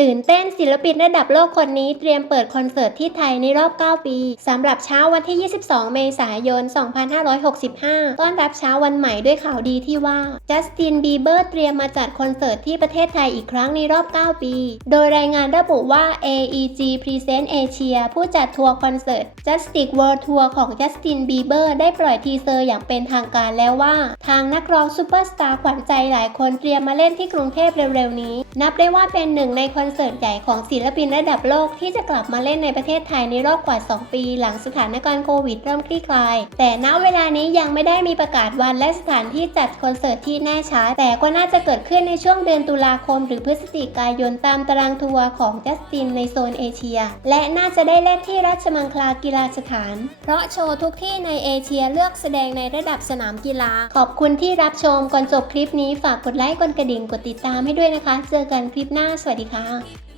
ตื่นเต้นศิลปินระดับโลกคนนี้เตรียมเปิดคอนเสิร์ตที่ไทยในรอบ 9 ปีสำหรับเช้าวันที่ 22 เมษายน 2565 ต้อนรับเช้าวันใหม่ด้วยข่าวดีที่ว่าจัสตินบีเบอร์เตรียมมาจัดคอนเสิร์ตที่ประเทศไทยอีกครั้งในรอบ 9 ปี โดยรายงานระบุว่า AEG Present Asia ผู้จัดทัวร์คอนเสิร์ต Justic World Tour ของจัสตินบีเบอร์ได้ปล่อยทีเซอร์อย่างเป็นทางการแล้วว่า ทางนักร้องซูเปอร์สตาร์ขวัญใจหลายคนเตรียมมาเล่นที่กรุงเทพเร็วๆนี้ นับได้ว่าเป็นหนึ่งในคอนอนเสิร์ตใหญ่ของศิลปินระดับโลกที่จะกลับมาเล่นในประเทศไทยในรอบกว่า 2 ปี หลังสถานการณ์โควิดเริ่มคลี่คลาย แต่ณเวลานี้ยังไม่ได้มีประกาศวันและสถานที่จัดคอนเสิร์ตที่แน่ชัดแต่ก็น่าจะเกิดขึ้นในช่วงเดือนตุลาคม หรือพฤศจิกายนตามตารางทัวร์ของจัสตินในโซนเอเชีย และน่าจะได้เล่นที่ราชมังคลากีฬาสถาน เพราะโชว์ทุกที่ในเอเชียเลือกแสดงในระดับสนามกีฬา ขอบคุณที่รับชมก่อนจบคลิปนี้ฝากกดไลค์กดกระดิ่งกดติดตามให้ด้วยนะคะ เจอกันคลิปหน้าสวัสดีค่ะし